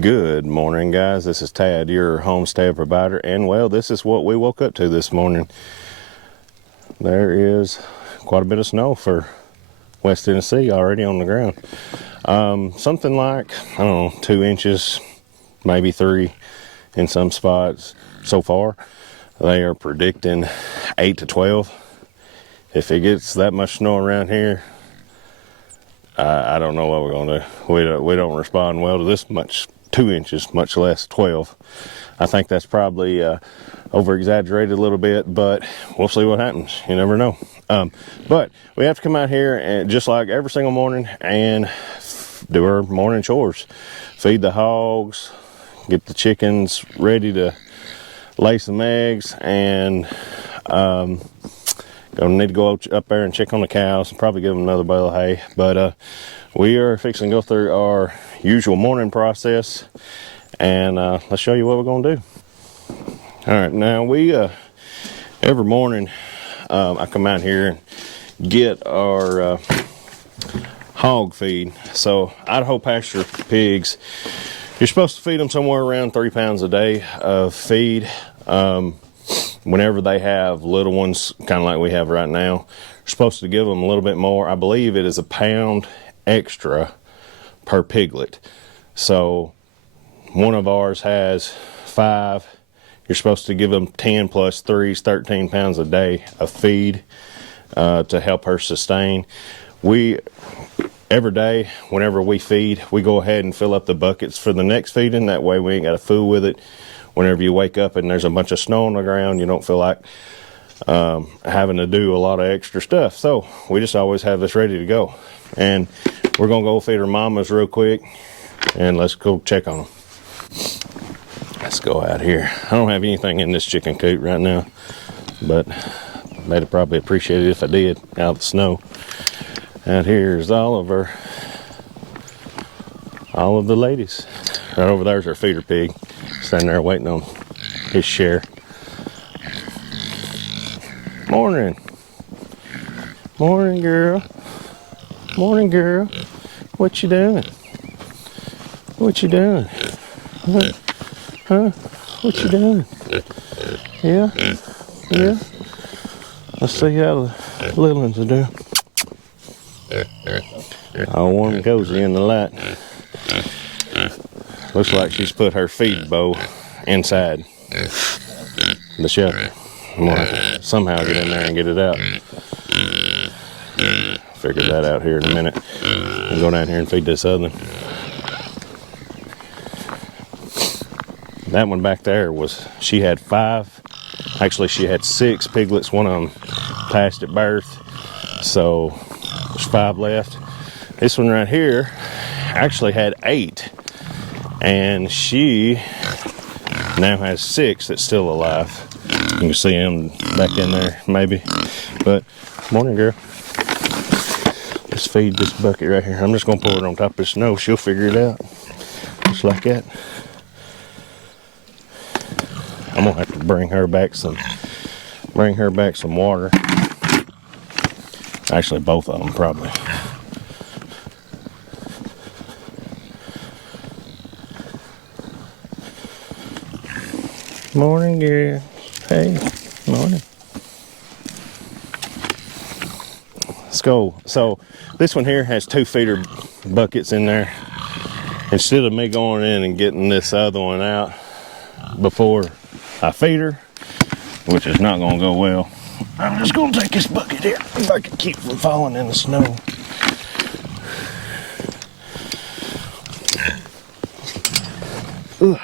Good morning, guys. This is Tad, your homestead provider, and well, this is what we woke up to this morning. There is quite a bit of snow for West Tennessee already on the ground. Something like, I don't know, 2 inches, maybe 3 in some spots so far. They are predicting 8 to 12. If it gets that much snow around here, I don't know what we're going to do. We don't respond well to this much, 2 inches, much less 12. I think that's probably over-exaggerated a little bit, but we'll see what happens. You never know. But we have to come out here, and just like every single morning, and do our morning chores. Feed the hogs, get the chickens ready to lay some eggs, and gonna need to go up there and check on the cows and probably give them another bale of hay. But we are fixing to go through our usual morning process, and let's show you what we're gonna do. All right, now we every morning I come out here and get our hog feed. So Idaho pasture pigs, you're supposed to feed them somewhere around 3 pounds a day of feed. Whenever they have little ones, kind of like we have right now, you're supposed to give them a little bit more. I believe it is a pound extra per piglet. So one of ours has 5. You're supposed to give them 10 plus 3 is 13 pounds a day of feed to help her sustain. Every day, whenever we feed, we go ahead and fill up the buckets for the next feeding. That way we ain't got to fool with it. Whenever you wake up and there's a bunch of snow on the ground, you don't feel like having to do a lot of extra stuff. So we just always have this ready to go. And we're going to go feed our mamas real quick, and let's go check on them. Let's go out here. I don't have anything in this chicken coop right now, but they'd probably appreciate it if I did, out of the snow. Out here's all of the ladies. Right over there's our feeder pig, standing there waiting on his share. Morning. Morning, girl. Morning, girl. What you doing? What you doing? Huh? What you doing? Yeah? Yeah? Let's see how the little ones are doing. All warm and cozy in the light. Looks like she's put her feed bowl inside the shelter. I'm gonna have to somehow get in there and get it out. Figure that out here in a minute. And go down here and feed this other one. That one back there she had 5. Actually, she had 6 piglets. One of them passed at birth. So there's 5 left. This one right here actually had 8. And she now has 6 that's still alive. You can see them back in there, maybe. But, morning, girl. Let's feed this bucket right here. I'm just going to pour it on top of the snow. She'll figure it out. Just like that. I'm going to have to bring her back some water. Actually, both of them, probably. Morning, girl. Hey, morning. Let's go. So this one here has 2 feeder buckets in there. Instead of me going in and getting this other one out before I feed her, which is not going to go well, I'm just going to take this bucket here if I can keep from falling in the snow. Ugh.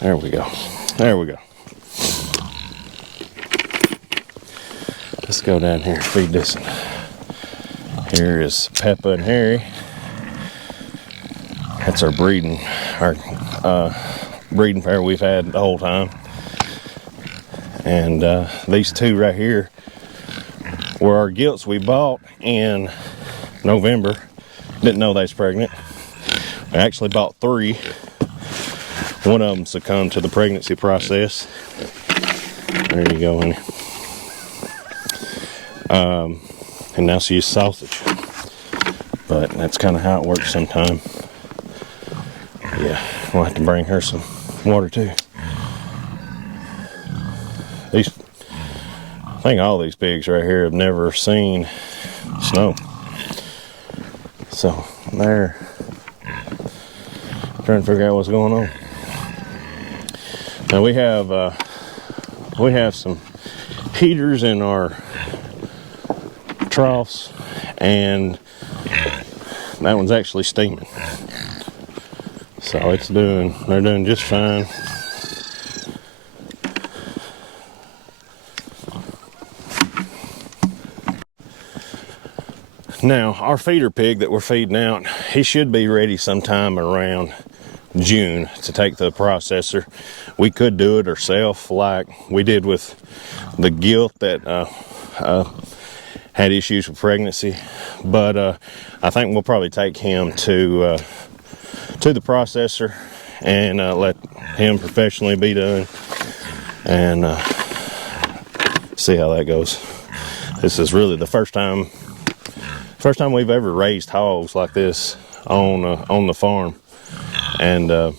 There we go. There we go. Let's go down here and feed this one. Here is Peppa and Harry. That's our breeding pair we've had the whole time. And these 2 right here were our gilts we bought in November. Didn't know they was pregnant. I actually bought 3. One of them succumbed to the pregnancy process. There you go, honey. And now she's sausage. But that's kind of how it works sometimes. Yeah, we'll have to bring her some water too. I think all these pigs right here have never seen snow. So they're trying to figure out what's going on. Now we have some heaters in our troughs, and that one's actually steaming. So they're doing just fine. Now, our feeder pig that we're feeding out, he should be ready sometime around June to take the processor. We could do it ourselves like we did with the gilt that had issues with pregnancy, but I think we'll probably take him to the processor and let him professionally be done, and see how that goes. This is really the first time we've ever raised hogs like this on the farm, and well,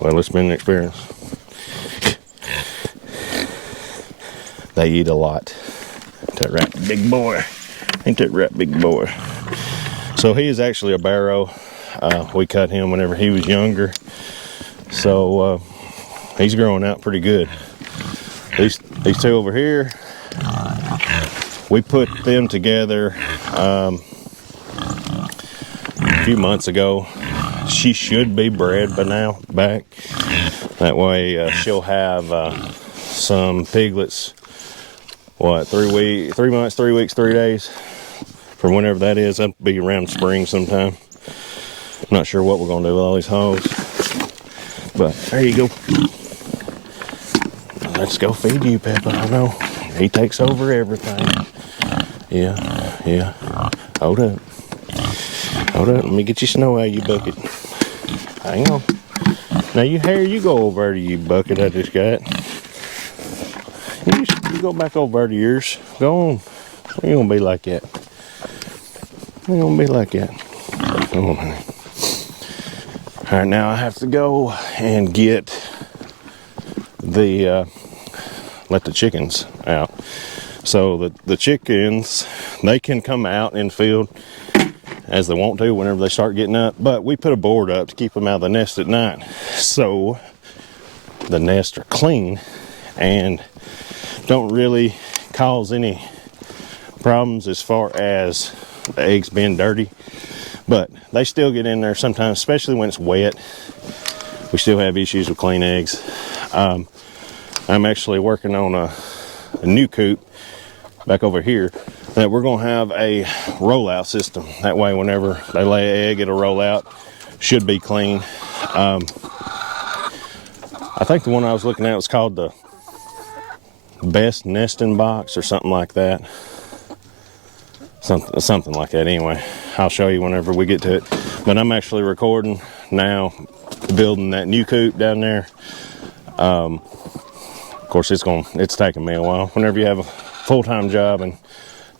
it's been an experience. They eat a lot. Ain't that right, big boy? Ain't that right, big boy? So he is actually a barrow. We cut him whenever he was younger, so he's growing out pretty good. These two over here, we put them together a few months ago. She should be bred by now back. That way she'll have some piglets. What, 3 months, 3 weeks, 3 days, for whenever that is. That'll be around spring sometime. I'm not sure what we're gonna do with all these hogs, but there you go. Let's go feed you, Peppa. I know he takes over everything. Yeah. Hold up. Let me get your snow out of your bucket. Hang on. Now you go over there to your bucket I just got. You go back over to yours. Go on. Ain't gonna be like that. Ain't gonna be like that. Come on, honey. All right, now I have to go and get let the chickens out. So the chickens, they can come out in the field as they want to whenever they start getting up, but we put a board up to keep them out of the nest at night, so the nests are clean and don't really cause any problems as far as the eggs being dirty. But they still get in there sometimes, especially when it's wet. We still have issues with clean eggs. I'm actually working on a new coop back over here that we're gonna have a rollout system. That way whenever they lay an egg, it'll roll out. Should be clean. I think the one I was looking at was called the Best Nesting Box or something like that. Something like that. Anyway, I'll show you whenever we get to it. But I'm actually recording now, building that new coop down there. Of course, it's taking me a while. Whenever you have a full-time job and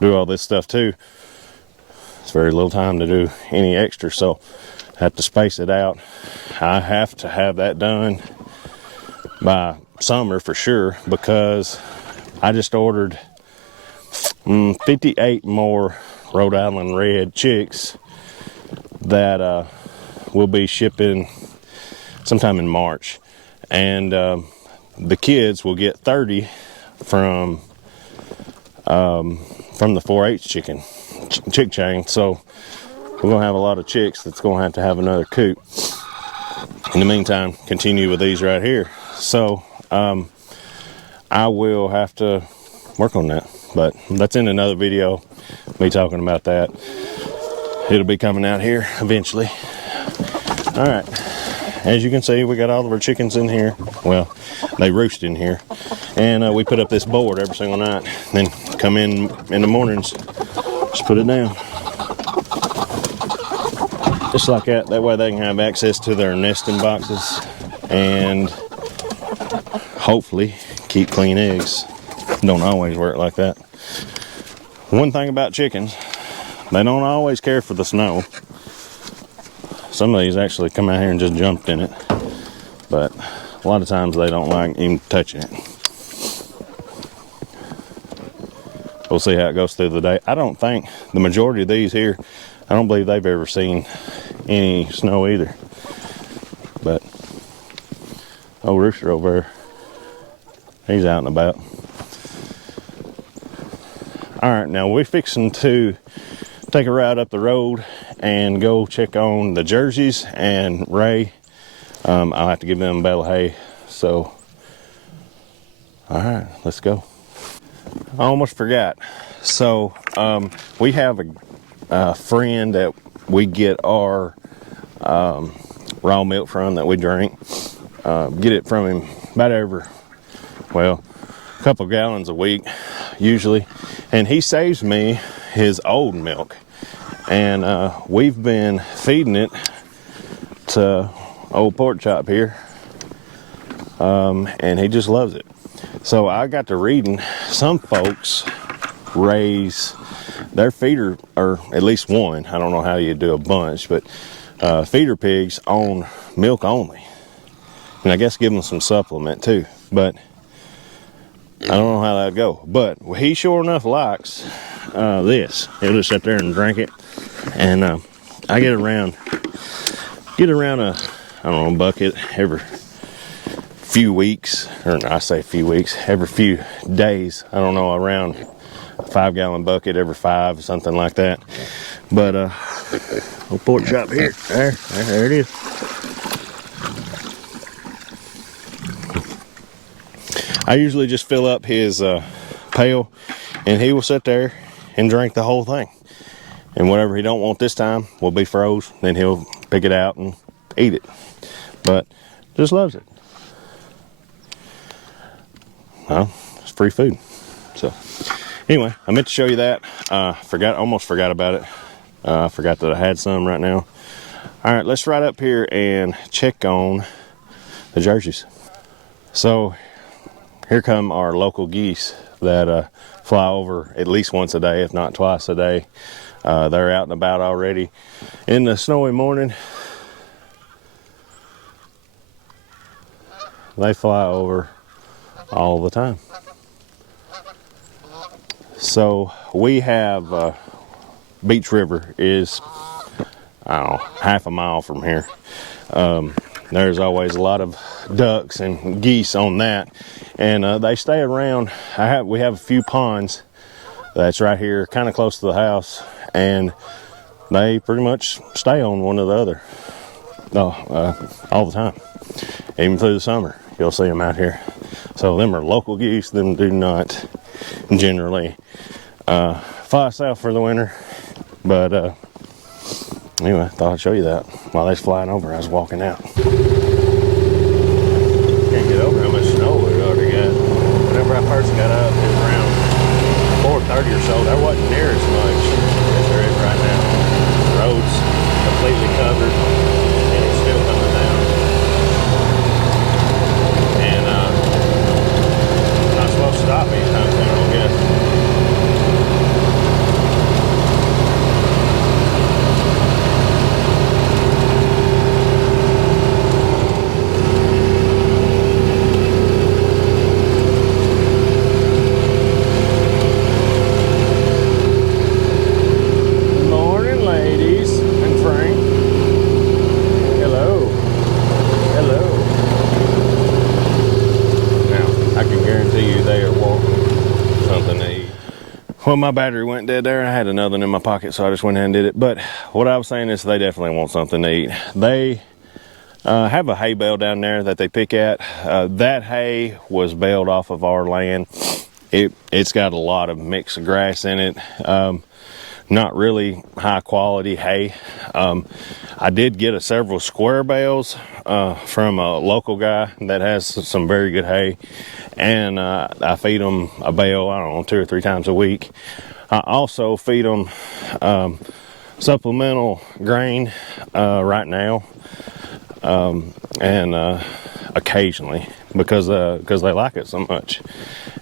do all this stuff too, it's very little time to do any extra, so I have to space it out. I have to have that done by summer for sure, because I just ordered 58 more Rhode Island Red chicks that will be shipping sometime in March, and the kids will get 30 from the 4-H chick chain. So we're gonna have a lot of chicks that's gonna have another coop. In the meantime, continue with these right here. So I will have to work on that, but that's in another video, me talking about that. It'll be coming out here eventually. All right, as you can see, we got all of our chickens in here. Well, they roost in here, and we put up this board every single night. Then come in the mornings, just put it down, just like that. That way they can have access to their nesting boxes and hopefully keep clean eggs. Don't always work like that. One thing about chickens, they don't always care for the snow. some of these actually come out here and just jumped in it, but a lot of times they don't like even touching it. We'll see how it goes through the day. I don't think the majority of these here, I don't believe they've ever seen any snow either. But old rooster over there, he's out and about. All right, now we're fixing to take a ride up the road and go check on the Jerseys and Ray. I'll have to give them a bale of hay. So, all right, let's go. I almost forgot. So we have a friend that we get our raw milk from that we drink. Get it from him about a couple of gallons a week usually, and he saves me his old milk, and we've been feeding it to old pork chop here, and he just loves it. So I got to reading, some folks raise their feeder, or at least one, I don't know how you do a bunch, but feeder pigs on milk only, and I guess give them some supplement too, but I don't know how that'd go. But he sure enough likes this. He'll just sit there and drink it, and I get around a, I don't know, bucket every few weeks, or I say few weeks, every few days. I don't know, around a 5-gallon bucket every 5, something like that. But little pork chop here, there it is. I usually just fill up his pail, and he will sit there and drink the whole thing. And whatever he don't want this time will be froze. Then he'll pick it out and eat it. But just loves it. Well, it's free food. So anyway, I meant to show you that. Almost forgot about it. I forgot that I had some right now. All right, let's ride up here and check on the Jerseys. So here come our local geese that fly over at least once a day, if not twice a day. They're out and about already. In the snowy morning, they fly over all the time. So we have Beach River is, I don't know, half a mile from here. There's always a lot of ducks and geese on that, and they stay around. We have a few ponds that's right here, kind of close to the house, and they pretty much stay on one or the other all the time, even through the summer. You'll see them out here. So them are local geese. Them do not generally fly south for the winter, but anyway, I thought I'd show you that while they was flying over. I was walking out. Can't get over how much snow we already got. Whenever I first got up, it was around 4:30 or so. There wasn't near as much as there is right now. The road's completely covered, and it's still coming down. And not supposed to stop anytime soon, I don't guess. Well, my battery went dead there. I had another one in my pocket, so I just went ahead and did it. But what I was saying is they definitely want something to eat. They have a hay bale down there that they pick at. That hay was baled off of our land. It's got a lot of mixed grass in it. Not really high quality hay. I did get several square bales from a local guy that has some very good hay, and I feed them a bale, I don't know, 2 or 3 times a week. I also feed them supplemental grain right now, and occasionally because they like it so much.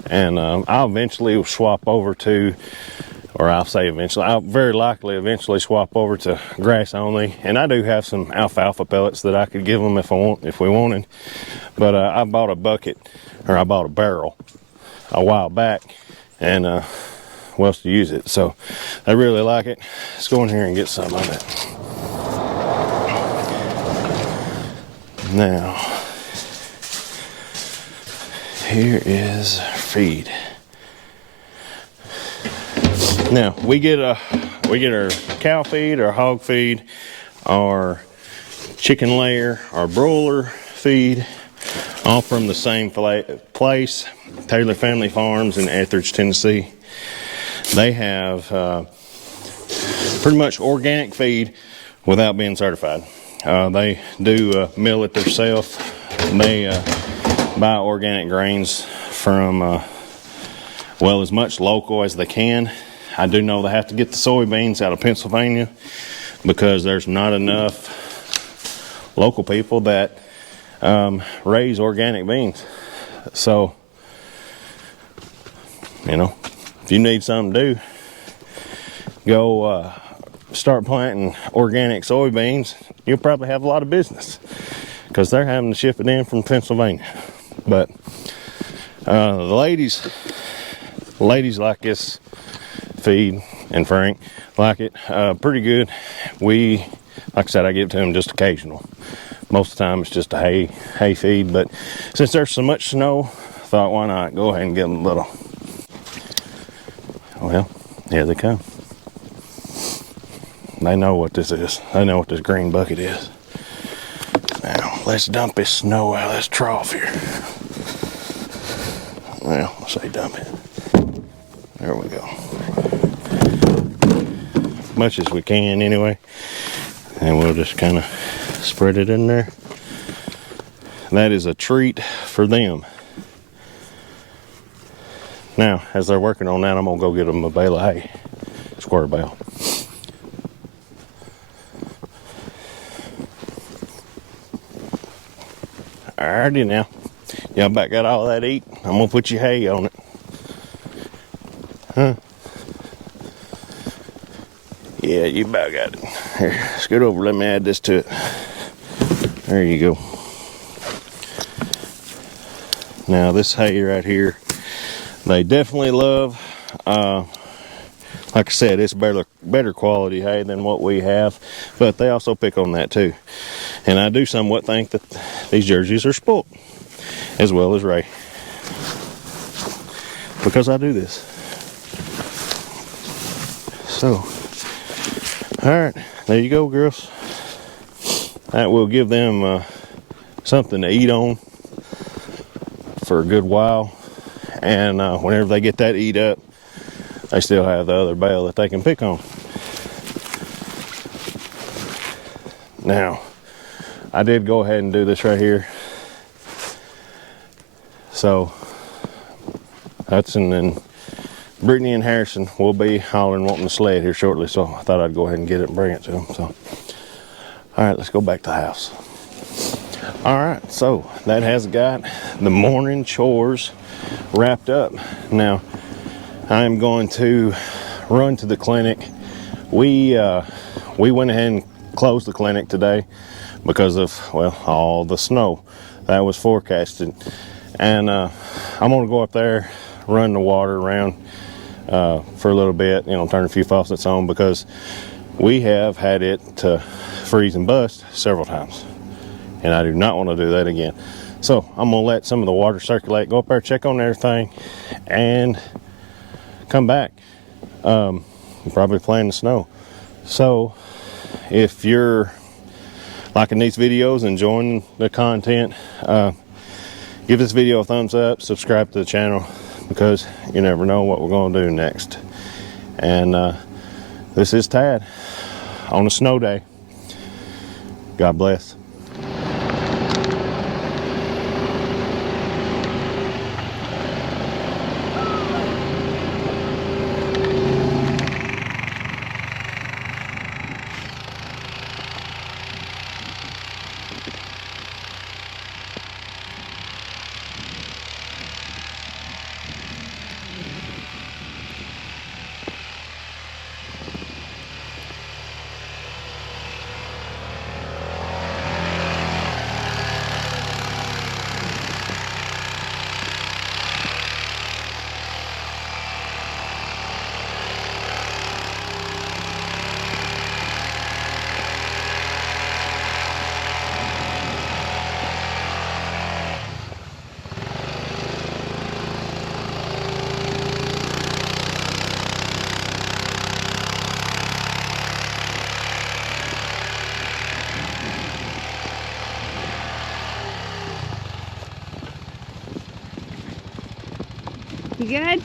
And I'll eventually swap over to or I'll say eventually, I'll very likely eventually swap over to grass only. And I do have some alfalfa pellets that I could give them if we wanted. But I bought a bucket, or I bought a barrel a while back, and wants to use it, so I really like it. Let's go in here and get some of it. Now, here is feed. Now we get our cow feed, our hog feed, our chicken layer, our broiler feed, all from the same place, Taylor Family Farms in Etheridge, Tennessee. They have pretty much organic feed without being certified. They do mill it themselves. They buy organic grains from, well, as much local as they can. I do know they have to get the soybeans out of Pennsylvania because there's not enough local people that raise organic beans. So, you know, if you need something to do, go start planting organic soybeans. You'll probably have a lot of business because they're having to ship it in from Pennsylvania. But the ladies like this feed, and Frank like it pretty good. Like I said, I give it to them just occasional. Most of the time it's just a hay feed, but since there's so much snow, I thought, why not go ahead and give them a little. Well, here they come. They know what this is. They know what this green bucket is. Now, let's dump this snow out of this trough here. Well, I'll say dump it. There we go. Much as we can anyway. And we'll just kind of spread it in there. That is a treat for them. Now, as they're working on that, I'm gonna go get them a bale of hay. Square bale. Alrighty now. Y'all about got all that to eat? I'm gonna put your hay on it. Huh? Yeah, you about got it. Here, scoot over, let me add this to it. There you go. Now this hay right here, they definitely love. Like I said, it's better quality hay than what we have, but they also pick on that too. And I do somewhat think that these jerseys are spoiled, as well as Ray, because I do this. So, all right, there you go, girls. That will give them something to eat on for a good while, and whenever they get that eat up, they still have the other bale that they can pick on. Now, I did go ahead and do this right here. So, Hudson and Brittany and Harrison will be hollering wanting the sled here shortly, so I thought I'd go ahead and get it and bring it to them. So, all right, let's go back to the house. All right, so that has got the morning chores wrapped up. Now, I'm going to run to the clinic. We went ahead and closed the clinic today because of, well, all the snow that was forecasted. And I'm gonna go up there, run the water around for a little bit, you know, turn a few faucets on, because we have had it to freeze and bust several times. And I do not want to do that again. So I'm gonna let some of the water circulate, go up there, check on everything, and come back. Probably playing the snow. So if you're liking these videos, enjoying the content, give this video a thumbs up, subscribe to the channel, because you never know what we're going to do next. And this is Tad on a snow day. God bless. You good?